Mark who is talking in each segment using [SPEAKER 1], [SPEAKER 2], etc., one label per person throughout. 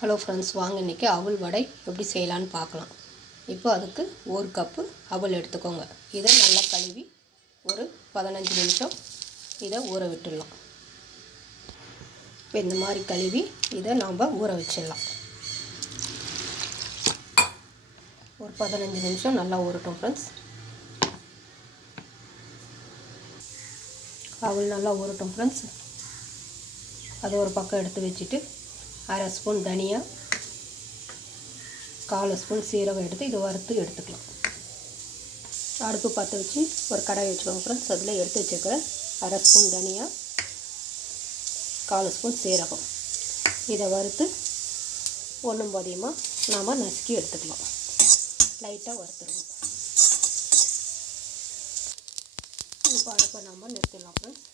[SPEAKER 1] Hello friends வாங்க இன்றைக்கி அவல் வடை எப்படி செய்யலான்னு பார்க்கலாம். இப்போ அதுக்கு ஒரு கப்பு அவல் எடுத்துக்கோங்க. இதை நல்லா கழுவி ஒரு பதினஞ்சு நிமிஷம் இதை ஊற விட்டுடலாம். இப்போ இந்த மாதிரி கழுவி இதை நாம் ஊற வச்சிடலாம். ஒரு பதினஞ்சு நிமிஷம் நல்லா ஊறட்டும் ஃப்ரெண்ட்ஸ் அவல் நல்லா ஊறட்டும் ஃப்ரெண்ட்ஸ் அதை ஒரு பக்கம் எடுத்து வச்சுட்டு அரை ஸ்பூன் தனியா கால் ஸ்பூன் சீரகம் எடுத்து இதை வறுத்து எடுத்துக்கலாம். அடுப்பு பற்ற வச்சு ஒரு கடாய் வச்சுக்கோங்க ஃப்ரெண்ட்ஸ் அதில் எடுத்து வச்சுருக்கிற அரை ஸ்பூன் தனியா கால் ஸ்பூன் சீரகம். இதை வறுத்து ஒன்றும் பாதியமாக நாம் நசுக்கி எடுத்துக்கலாம். லைட்டாக வறுத்துருவோம். இப்போ அடுப்பை நம்ம நிறுத்திடலாம் ஃப்ரெண்ட்ஸ்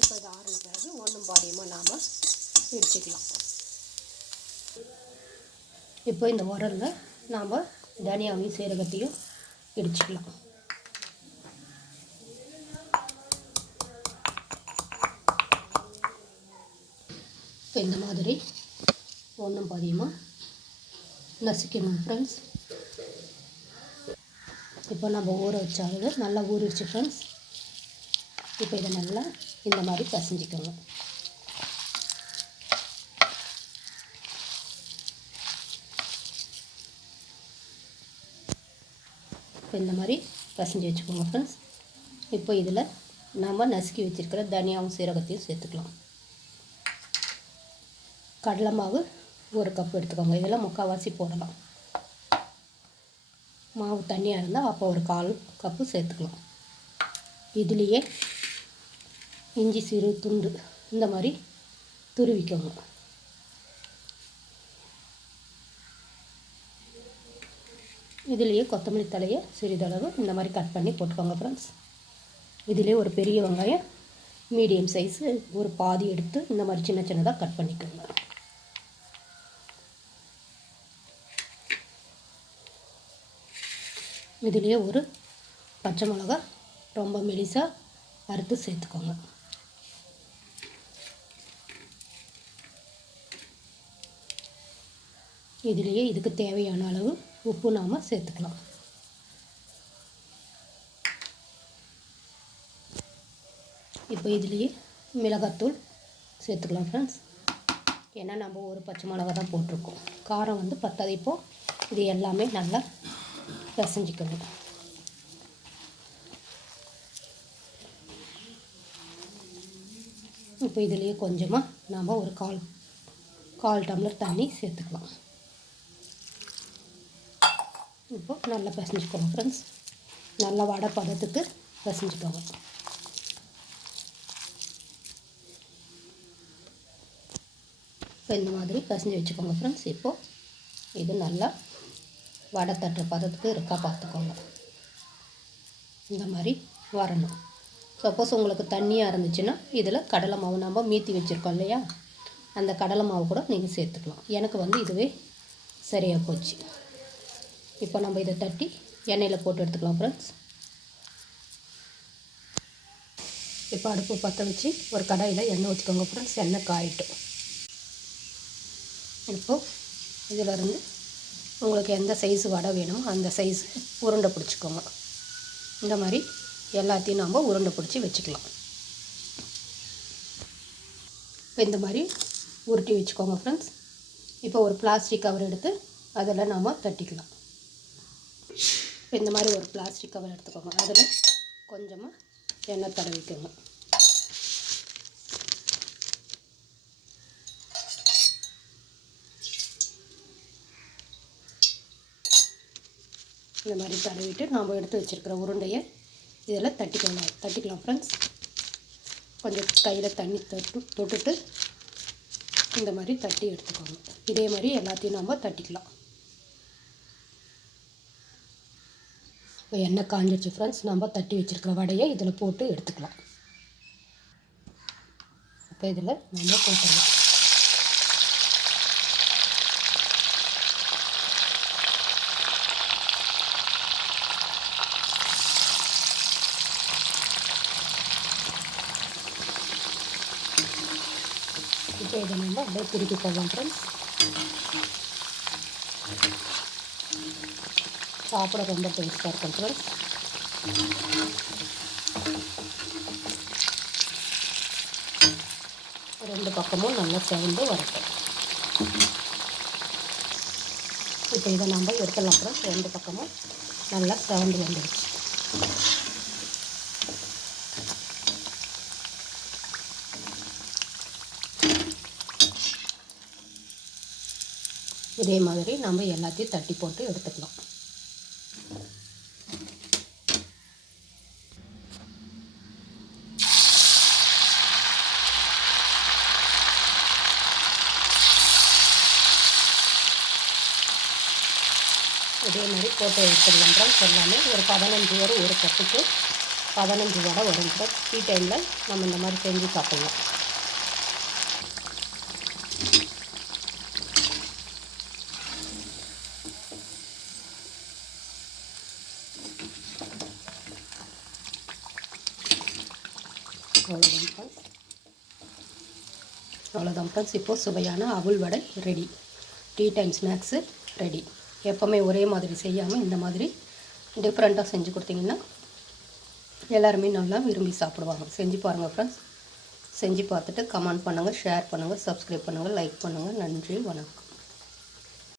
[SPEAKER 1] இப்போ இது ஆறின பிறகு ஒன்றும் பாதியமாக நாம் இடிச்சிக்கலாம் இப்போ இந்த உரலில் நாம் தனியாவையும் சீரகத்தையும் இடிச்சிக்கலாம். இப்போ இந்த மாதிரி ஒன்றும் பாதியமாக நசுக்கணும் ஃப்ரெண்ட்ஸ் இப்போ நம்ம ஊற வச்சாலும் நல்லா ஊறிடுச்சு ஃப்ரெண்ட்ஸ் இப்போ இதை நல்லா இந்த மாதிரி பசஞ்சிக்கணும் இப்போ இந்த மாதிரி பசஞ்சு வச்சுக்கோங்க ஃப்ரெண்ட்ஸ் இப்போ இதில் நம்ம நசுக்கி வச்சுருக்கிற தனியாவும் சீரகத்தையும் சேர்த்துக்கலாம். கடலை மாவு ஒரு கப் எடுத்துக்கோங்க. இதில் முக்கால்வாசி போடலாம். மாவு தண்ணியாக இருந்தால் அப்போ ஒரு கால் கப்பு சேர்த்துக்கலாம். இதுலேயே இஞ்சி சிறு துண்டு இந்த மாதிரி துருவிக்கோங்க. இதுலேயே கொத்தமல்லி தலையை சிறிதளவு இந்த மாதிரி கட் பண்ணி போட்டுக்கோங்க ஃப்ரெண்ட்ஸ் இதிலே ஒரு பெரிய வெங்காயம் மீடியம் சைஸு ஒரு பாதி எடுத்து இந்த மாதிரி சின்ன சின்னதாக கட் பண்ணிக்கோங்க. இதுலேயே ஒரு பச்சை மிளகா ரொம்ப மெலிசாக அறுத்து சேர்த்துக்கோங்க. இதுலேயே இதுக்கு தேவையான அளவு உப்பு நாம் சேர்த்துக்கலாம். இப்போ இதுலேயே மிளகாத்தூள் சேர்த்துக்கலாம் ஃப்ரெண்ட்ஸ் ஏன்னா நம்ம ஒரு பச்சை மிளகா தான் போட்டிருக்கோம். காரம் வந்து பத்தாது. இப்போது இது எல்லாமே நல்லா பிசைஞ்சிக்கணும். இப்போ இதுலேயே கொஞ்சமாக நாம் ஒரு கால் கால் டம்ளர் தண்ணி சேர்த்துக்கலாம். இப்போ நல்லா பிசைஞ்சுக்கோங்க ஃப்ரெண்ட்ஸ் நல்லா வடை பதத்துக்கு பிசைஞ்சுக்கோங்க. இப்போ இந்த மாதிரி பிசைஞ்சு வச்சுக்கோங்க ஃப்ரெண்ட்ஸ் இப்போது இது நல்லா வடை தட்டுற பதத்துக்கு இருக்கா பார்த்துக்கோங்க. இந்த மாதிரி வரணும். சப்போஸ் உங்களுக்கு தண்ணியாக இருந்துச்சுன்னா இதில் கடலை மாவு நம்ம மீத்தி வச்சுருக்கோம் இல்லையா? அந்த கடலை மாவு கூட நீங்கள் சேர்த்துக்கலாம். எனக்கு வந்து இதுவே சரியாக போச்சு. இப்போ நம்ம இதை தட்டி எண்ணெயில் போட்டு எடுத்துக்கலாம் ஃப்ரெண்ட்ஸ் இப்போ அடுப்பு பற்ற வச்சு ஒரு கடாயில் எண்ணெய் ஊற்றிக்கோங்க ஃப்ரெண்ட்ஸ் எண்ணெய் காயிட்டும். இப்போது இதிலருந்து உங்களுக்கு எந்த சைஸு வடை வேணுமோ அந்த சைஸ் உருண்டை பிடிச்சிக்கோங்க. இந்த மாதிரி எல்லாத்தையும் நாம் உருண்டை பிடிச்சி வச்சுக்கலாம். இப்போ இந்த மாதிரி உருட்டி வச்சுக்கோங்க ஃப்ரெண்ட்ஸ் இப்போ ஒரு பிளாஸ்டிக் கவர் எடுத்து அதில் நாம் தட்டிக்கலாம். இப்போ இந்த மாதிரி ஒரு பிளாஸ்டிக் கவர் எடுத்துக்கோங்க. அதில் கொஞ்சமாக எண்ணெய் தடவிக்கோங்க. இந்த மாதிரி தடவிட்டு நாம் எடுத்து வச்சுருக்கிற உருண்டையை இதில் தட்டிக்கலாம் தட்டிக்கலாம் ஃப்ரெண்ட்ஸ் கொஞ்சம் கையில் தண்ணி தொட்டு தொட்டுட்டு இந்த மாதிரி தட்டி எடுத்துக்கோங்க. இதே மாதிரி எல்லாத்தையும் நம்ம தட்டிக்கலாம். இப்போ எண்ணெய் காஞ்சிடுச்சு ஃப்ரெண்ட்ஸ் நம்ம தட்டி வச்சுருக்கிற வடையை இதில் போட்டு எடுத்துக்கலாம். இப்போ இதில் நம்ம போட்டுடலாம். இப்போ இதை நம்ம அப்படியே திருப்பி போகலாம் ஃப்ரெண்ட்ஸ் சாப்பிட ரொம்ப டேஸ்ட்டாக இருக்கும் ஃப்ரெண்ட்ஸ் ரெண்டு பக்கமும் நல்லா செவந்து வரட்டும். இப்போ இதை நம்ம எடுத்துடலாம் ஃப்ரெண்ட்ஸ் ரெண்டு பக்கமும் நல்லா செவந்து வந்துடுச்சு இதே மாதிரி நம்ம எல்லாத்தையும் தட்டி போட்டு எடுத்துக்கலாம். இதே மாதிரி போட்டு எடுத்துடலாம் ஃப்ரெண்ட்ஸ் எல்லாமே ஒரு பதினஞ்சு வரை ஒரு கப்புக்கு பதினஞ்சு வடை வரும் ஃப்ரெண்ட்ஸ் டீ டைமில் நம்ம இந்த மாதிரி செஞ்சு சாப்பிட்லாம். அவ்வளோதான் ஃப்ரெண்ட்ஸ் அவ்வளோதான் ஃப்ரெண்ட்ஸ் இப்போது சுவையான அவுள் vada ready tea time snacks ready எப்போவுமே ஒரே மாதிரி செய்யாமல் இந்த மாதிரி டிஃப்ரெண்ட்டாக செஞ்சு கொடுத்தீங்கன்னா எல்லாருமே நல்லா விரும்பி சாப்பிடுவாங்க. செஞ்சு பாருங்கள் ஃப்ரெண்ட்ஸ் செஞ்சு பார்த்துட்டு கமெண்ட் பண்ணுங்கள் ஷேர் பண்ணுங்கள் சப்ஸ்கிரைப் பண்ணுங்கள் லைக் பண்ணுங்கள் நன்றி வணக்கம்.